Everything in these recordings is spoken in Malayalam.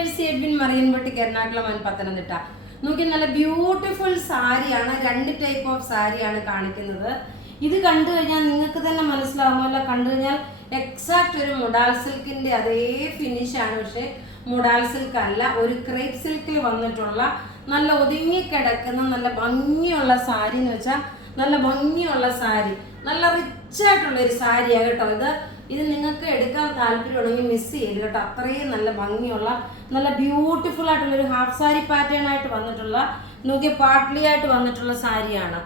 മേഴ്സി എഡ്വിൻ മറിയൻപട്ടിക്ക് എറണാകുളം ആൻഡ് പത്തനംതിട്ട. നോക്കി നല്ല ബ്യൂട്ടിഫുൾ സാരിയാണ്. 2 ടൈപ്പ് ഓഫ് സാരിയാണ് കാണിക്കുന്നത്. ഇത് കണ്ടു കഴിഞ്ഞാൽ നിങ്ങൾക്ക് തന്നെ മനസ്സിലാവുമല്ലോ. കണ്ടു കഴിഞ്ഞാൽ എക്സാക്ട് ഒരു മൊഡാൾ സിൽക്കിന്റെ അതേ ഫിനിഷാണ്. പക്ഷെ മൊഡാൾ സിൽക്ക് അല്ല, ഒരു ക്രേപ്പ് സിൽക്കിൽ വന്നിട്ടുള്ള നല്ല ഒതുങ്ങിക്കിടക്കുന്ന നല്ല ഭംഗിയുള്ള സാരി എന്ന് വെച്ചാൽ നല്ല ഭംഗിയുള്ള സാരി, നല്ല റിച്ച് ആയിട്ടുള്ള ഒരു സാരിയാണ് കേട്ടോ. ഇത് നിങ്ങൾക്ക് എടുക്കാൻ താല്പര്യമുണ്ടെങ്കിൽ മിസ് ചെയ്ത് കേട്ടോ. അത്രയും നല്ല ഭംഗിയുള്ള നല്ല ബ്യൂട്ടിഫുൾ ആയിട്ടുള്ള ഒരു ഹാഫ് സാരി പാറ്റേൺ ആയിട്ട് വന്നിട്ടുള്ള നോക്കിയ പാട്ട്ലി ആയിട്ട് വന്നിട്ടുള്ള സാരിയാണ്.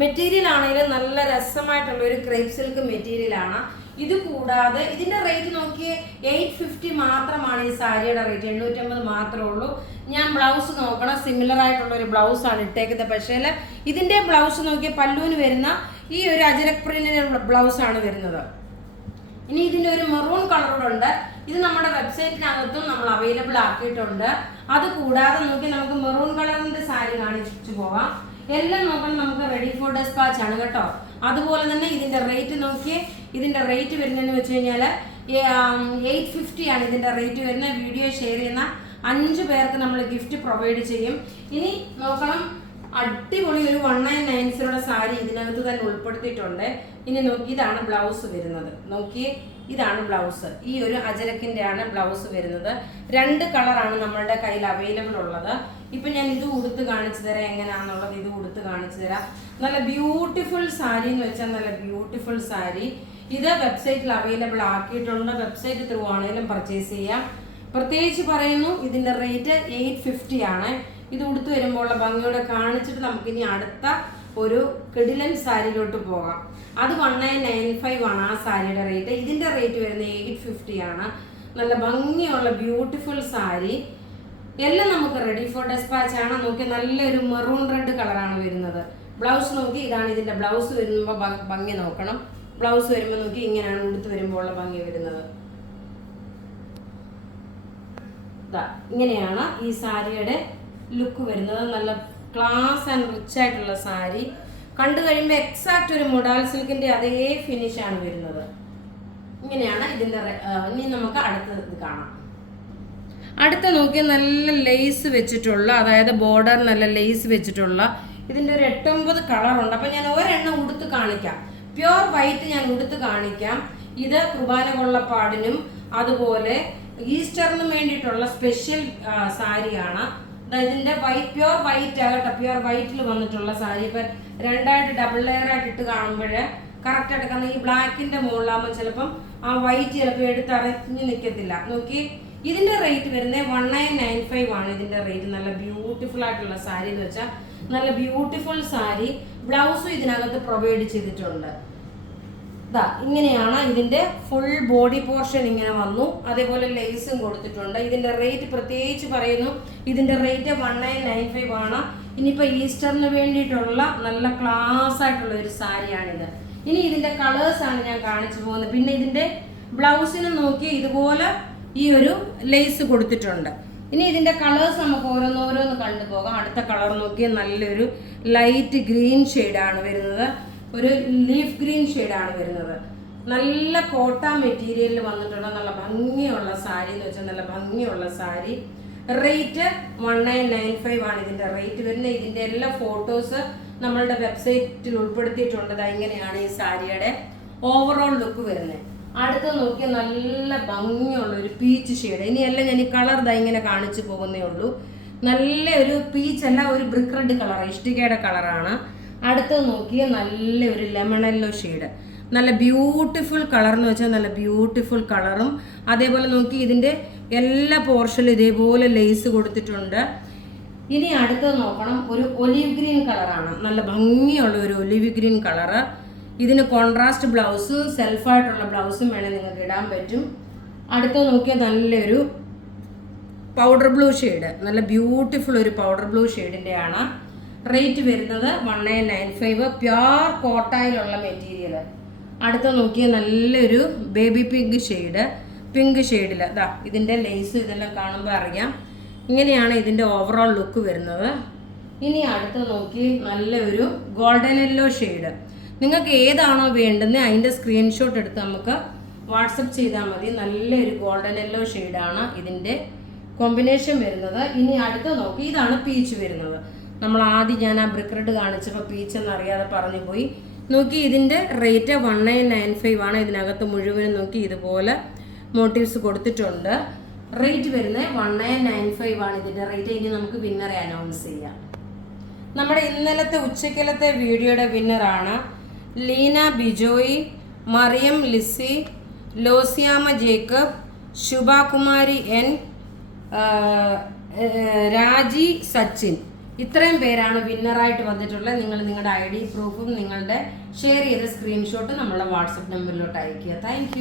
മെറ്റീരിയൽ ആണെങ്കിലും നല്ല രസമായിട്ടുള്ള ഒരു ക്രേപ്പ് സിൽക്ക് മെറ്റീരിയലാണ്. ഇത് കൂടാതെ ഇതിന്റെ റേറ്റ് നോക്കിയേ 850 മാത്രമാണ് ഈ സാരിയുടെ റേറ്റ്. 850 മാത്രമേ ഉള്ളൂ. ഞാൻ ബ്ലൗസ് നോക്കണം, സിമിലർ ആയിട്ടുള്ള ഒരു ബ്ലൗസ് ആണ് ഇട്ടേക്കുന്നത്. പക്ഷേ ഇതിന്റെ ബ്ലൗസ് നോക്കിയ പല്ലുവിന് വരുന്ന ഈ ഒരു അജരക് പ്രിന്റിന്റെ ബ്ലൗസ് ആണ് വരുന്നത്. ഇനി ഇതിന്റെ ഒരു മെറൂൺ കളറുണ്ട്. ഇത് നമ്മുടെ വെബ്സൈറ്റിനകത്തും നമ്മൾ അവൈലബിൾ ആക്കിയിട്ടുണ്ട്. അത് കൂടാതെ നോക്കി നമുക്ക് മെറൂൺ കളറിന്റെ സാരി കാണിച്ചു പോവാം. എല്ലാം നോക്കണം, നമുക്ക് റെഡി ഫോർ ഡെസ്പാച്ച് ആണ് കേട്ടോ. അതുപോലെ തന്നെ ഇതിന്റെ റേറ്റ് നോക്കിയേ. ഇതിന്റെ റേറ്റ് വരുന്നതെന്ന് വെച്ച് കഴിഞ്ഞാൽ 850 ആണ് ഇതിന്റെ റേറ്റ് വരുന്നത്. വീഡിയോ ഷെയർ ചെയ്യുന്ന 5 പേർക്ക് നമ്മൾ ഗിഫ്റ്റ് പ്രൊവൈഡ് ചെയ്യും. ഇനി നോക്കണം, അടിപൊളി ഒരു 1990 സാരി ഇതിനകത്ത് തന്നെ ഉൾപ്പെടുത്തിയിട്ടുണ്ട്. ഇനി നോക്കി, ഇതാണ് ബ്ലൗസ് വരുന്നത്. നോക്കി, ഇതാണ് ബ്ലൗസ്. ഈ ഒരു അജരക്കിന്റെ ആണ് ബ്ലൗസ് വരുന്നത്. 2 കളറാണ് നമ്മളുടെ കയ്യിൽ അവൈലബിൾ ഉള്ളത്. ഇപ്പൊ ഞാൻ ഇത് ഉടുത്ത് കാണിച്ചു തരാം എങ്ങനെയാണെന്നുള്ളത്. ഇത് ഉടുത്ത് കാണിച്ചു തരാം. നല്ല ബ്യൂട്ടിഫുൾ സാരി എന്ന് വെച്ചാൽ നല്ല ബ്യൂട്ടിഫുൾ സാരി. ഇത് വെബ്സൈറ്റിൽ അവൈലബിൾ ആക്കിയിട്ടുണ്ട്. വെബ്സൈറ്റ് ത്രൂ ആണെങ്കിലും പർച്ചേസ് ചെയ്യാം. പ്രത്യേകിച്ച് പറയുന്നു, ഇതിന്റെ റേറ്റ് 850 ആണ്. ഇത് ഉടുത്ത് വരുമ്പോൾ ഭംഗിയോടെ കാണിച്ചിട്ട് നമുക്കിനി അടുത്ത ഒരു കിടിലൻ സാരിയിലോട്ട് പോകാം. അത് 1995 ആണ് ആ സാരിയുടെ റേറ്റ്. ഇതിന്റെ റേറ്റ് വരുന്നത് 850 ആണ്. നല്ല ഭംഗിയുള്ള ബ്യൂട്ടിഫുൾ സാരി. എല്ലാം നമുക്ക് റെഡി ഫോർ ഡെസ്പാച്ച് ആണ്. നോക്കി, നല്ലൊരു മെറൂൺ റെഡ് കളറാണ് വരുന്നത്. ബ്ലൗസ് നോക്കി, ഇതാണ് ഇതിന്റെ ബ്ലൗസ് വരുമ്പോൾ ഭംഗി നോക്കണം. ബ്ലൗസ് വരുമ്പോൾ നോക്കി, ഇങ്ങനെയാണ് ഉടുത്ത് വരുമ്പോൾ ഉള്ള ഭംഗി വരുന്നത്. ഇങ്ങനെയാണ് ഈ സാരിയുടെ ലുക്ക് വരുന്നത്. നല്ല ക്ലാസ് ആൻഡ് റിച്ച് ആയിട്ടുള്ള സാരി. കണ്ടു കഴിയുമ്പോൾ എക്സാക്ട് ഒരു മൊഡാൾ സിൽക്കിന്റെ അതേ ഫിനിഷാണ് വരുന്നത്. ഇങ്ങനെയാണ് ഇതിന്റെ. ഇനി നമുക്ക് അടുത്തത് കാണാം. അടുത്ത നോക്കി, നല്ല ലേസ് വെച്ചിട്ടുള്ള, അതായത് ബോർഡർ നല്ല ലേസ് വെച്ചിട്ടുള്ള ഇതിന്റെ ഒരു 8-9 കളറുണ്ട്. അപ്പൊ ഞാൻ ഒരെണ്ണം ഉടുത്ത് കാണിക്കാം. പ്യുവർ വൈറ്റ് ഞാൻ ഉടുത്ത് കാണിക്കാം. ഇത് കുർബാന കൊള്ളപ്പാടിനും അതുപോലെ ഈസ്റ്ററിനും വേണ്ടിയിട്ടുള്ള സ്പെഷ്യൽ സാരിയാണ്. ഇതിന്റെ പ്യുവർ വൈറ്റ് ആകട്ടെ, പ്യുവർ വൈറ്റിൽ വന്നിട്ടുള്ള സാരി. ഇപ്പൊ 2 ഡബിൾ ലെയർ ആയിട്ട് ഇട്ട് കാണുമ്പോൾ കറക്റ്റ് ആയിട്ട്, കാരണം ഈ ബ്ലാക്കിന്റെ മുകളിലാകുമ്പോൾ ചിലപ്പം ആ വൈറ്റ് ചിലപ്പോൾ എടുത്തറിഞ്ഞ് നിൽക്കത്തില്ല. നോക്കി, ഇതിന്റെ റേറ്റ് വരുന്നത് 1995 ആണ് ഇതിന്റെ റേറ്റ്. നല്ല ബ്യൂട്ടിഫുൾ ആയിട്ടുള്ള സാരി എന്ന് വെച്ചാൽ നല്ല ബ്യൂട്ടിഫുൾ സാരി. ബ്ലൗസും ഇതിനകത്ത് പ്രൊവൈഡ് ചെയ്തിട്ടുണ്ട്. ഇങ്ങനെയാണ് ഇതിന്റെ ഫുൾ ബോഡി പോർഷൻ ഇങ്ങനെ വന്നു. അതേപോലെ ലേസും കൊടുത്തിട്ടുണ്ട്. ഇതിന്റെ റേറ്റ് പ്രത്യേകിച്ച് പറയുന്നു, ഇതിന്റെ റേറ്റ് 1995 ആണ്. ഇനിയിപ്പോ ഈസ്റ്ററിന് വേണ്ടിയിട്ടുള്ള നല്ല ക്ലാസ് ആയിട്ടുള്ള ഒരു സാരിയാണിത്. ഇനി ഇതിന്റെ കളേഴ്സ് ആണ് ഞാൻ കാണിച്ചു പോകുന്നത്. പിന്നെ ഇതിന്റെ ബ്ലൗസിന് നോക്കി ഇതുപോലെ ഈ ഒരു ലേസ് കൊടുത്തിട്ടുണ്ട്. ഇനി ഇതിന്റെ കളേഴ്സ് നമുക്ക് ഓരോന്നോരോന്ന് കണ്ടുപോകാം. അടുത്ത കളർ നോക്കി, നല്ലൊരു ലൈറ്റ് ഗ്രീൻ ഷെയ്ഡാണ് വരുന്നത്. ഒരു ലീഫ് ഗ്രീൻ ഷെയ്ഡാണ് വരുന്നത്. നല്ല കോട്ട മെറ്റീരിയലിൽ വന്നിട്ടുള്ള നല്ല ഭംഗിയുള്ള സാരി എന്ന് വെച്ചാൽ നല്ല ഭംഗിയുള്ള സാരി. റേറ്റ് 1995 ആണ് ഇതിന്റെ റേറ്റ് വരുന്നത്. ഇതിന്റെ എല്ലാ ഫോട്ടോസ് നമ്മളുടെ വെബ്സൈറ്റിൽ ഉൾപ്പെടുത്തിയിട്ടുണ്ട്. ഇങ്ങനെയാണ് ഈ സാരിയുടെ ഓവറോൾ ലുക്ക് വരുന്നത്. അടുത്ത് നോക്കിയാൽ നല്ല ഭംഗിയുള്ള ഒരു പീച്ച് ഷെയ്ഡ്. ഇനിയെല്ലാം ഞാൻ ഈ കളർ ഇങ്ങനെ കാണിച്ചു പോകുന്നേ ഉള്ളൂ. നല്ല ഒരു പീച്ച് അല്ല, ഒരു ബ്രിക്ക് റെഡ് കളർ, ഇഷ്ടികയുടെ കളറാണ്. അടുത്ത് നോക്കിയാൽ നല്ല ഒരു ലെമൺ യെല്ലോ ഷെയ്ഡ്. നല്ല ബ്യൂട്ടിഫുൾ കളർ എന്ന് വെച്ചാൽ നല്ല ബ്യൂട്ടിഫുൾ കളറും. അതേപോലെ നോക്കി, ഇതിൻ്റെ എല്ലാ പോർഷനിലും ഇതേപോലെ ലേസ് കൊടുത്തിട്ടുണ്ട്. ഇനി അടുത്തത് നോക്കണം, ഒരു ഒലിവ് ഗ്രീൻ കളറാണ്. നല്ല ഭംഗിയുള്ള ഒരു ഒലിവ് ഗ്രീൻ കളറ്. ഇതിന് കോൺട്രാസ്റ്റ് ബ്ലൗസും സെൽഫായിട്ടുള്ള ബ്ലൗസും വേണേൽ നിങ്ങൾക്ക് ഇടാൻ പറ്റും. അടുത്തത് നോക്കിയാൽ നല്ലൊരു പൗഡർ ബ്ലൂ ഷെയ്ഡ്, നല്ല ബ്യൂട്ടിഫുൾ ഒരു പൗഡർ ബ്ലൂ ഷെയ്ഡിൻ്റെ ആണ്. റേറ്റ് വരുന്നത് 1995, പ്യുവർ കോട്ടയിലുള്ള മെറ്റീരിയൽ. അടുത്ത നോക്കിയാൽ നല്ലൊരു ബേബി പിങ്ക് ഷെയ്ഡിൽ ഇതിൻ്റെ ലേസ് ഇതെല്ലാം കാണുമ്പോൾ അറിയാം. ഇങ്ങനെയാണ് ഇതിൻ്റെ ഓവറോൾ ലുക്ക് വരുന്നത്. ഇനി അടുത്ത് നോക്കി, നല്ലൊരു ഗോൾഡൻ യെല്ലോ ഷെയ്ഡ്. നിങ്ങൾക്ക് ഏതാണോ വേണ്ടുന്നത് അതിൻ്റെ സ്ക്രീൻഷോട്ട് എടുത്ത് നമുക്ക് വാട്സപ്പ് ചെയ്താൽ മതി. നല്ലൊരു ഗോൾഡൻ യെല്ലോ ഷെയ്ഡാണ് ഇതിൻ്റെ കോമ്പിനേഷൻ വരുന്നത്. ഇനി അടുത്ത് നോക്കി, ഇതാണ് പീച്ച് വരുന്നത്. നമ്മൾ ആദ്യം ഞാൻ ആ ബ്രിക്ക് റെഡ് കാണിച്ചപ്പോൾ പീച്ച് എന്നറിയാതെ പറഞ്ഞു പോയി. നോക്കി, ഇതിൻ്റെ റേറ്റ് 1995 ആണ്. ഇതിനകത്ത് മുഴുവനും നോക്കി ഇതുപോലെ മോട്ടീവ്സ് കൊടുത്തിട്ടുണ്ട്. റേറ്റ് വരുന്നത് 1995 ആണ് ഇതിൻ്റെ റേറ്റ്. ഇനി നമുക്ക് വിന്നറെ അനൗൺസ് ചെയ്യാം. നമ്മുടെ ഇന്നലത്തെ ഉച്ചക്കലത്തെ വീഡിയോയുടെ വിന്നറാണ് ലീന ബിജോയ്, മറിയം ലിസി, ലോസിയാമ ജേക്കബ്, ശുഭകുമാരി എൻ, രാജി സച്ചിൻ. ഇത്രയും പേരാണ് വിന്നറായിട്ട് വന്നിട്ടുള്ളത്. നിങ്ങൾ നിങ്ങളുടെ ID പ്രൂഫും നിങ്ങളുടെ ഷെയർ ചെയ്ത സ്ക്രീൻഷോട്ടും നമ്മളുടെ വാട്സപ്പ് നമ്പറിലോട്ട് അയയ്ക്കുക. താങ്ക്